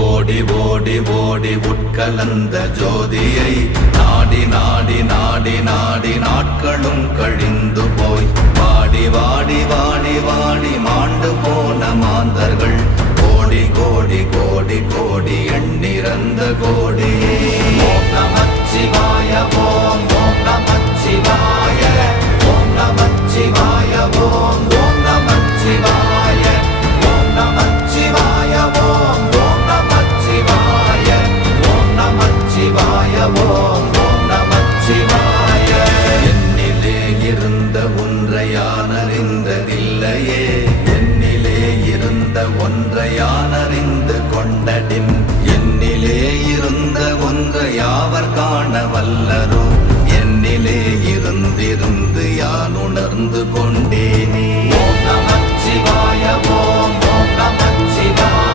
ஓடி ஓடி ஓடி உட்கலந்த ஜோதியை நாடி நாடி நாடி நாடி நாட்களும் கழிந்து போய் வாடி வாடி வாடி வாடி மாண்டு போன மாந்தர்கள் கோடி கோடி கோடி கோடி எண்ணிறந்த கோடி. ஓம் நமச்சிவாய ஓம் ஓம் நமச்சிவாய ஓம் நமச்சிவாய ஓம் ஓம் நமச்சிவாய ஓம் நமச்சிவாய ஓம் ஓம் நமச்சிவாய ஓம் நமச்சிவாய ஓம் ஓம் நமச்சிவாய. என்னிலே இருந்த ஒன்றை யான் அறிந்ததில்லையே, என்னிலே இருந்த ஒன்றை யான் அறிந்து கொண்டடின், என்னிலே இருந்த ஒன்றை யாவர் காண வல்ல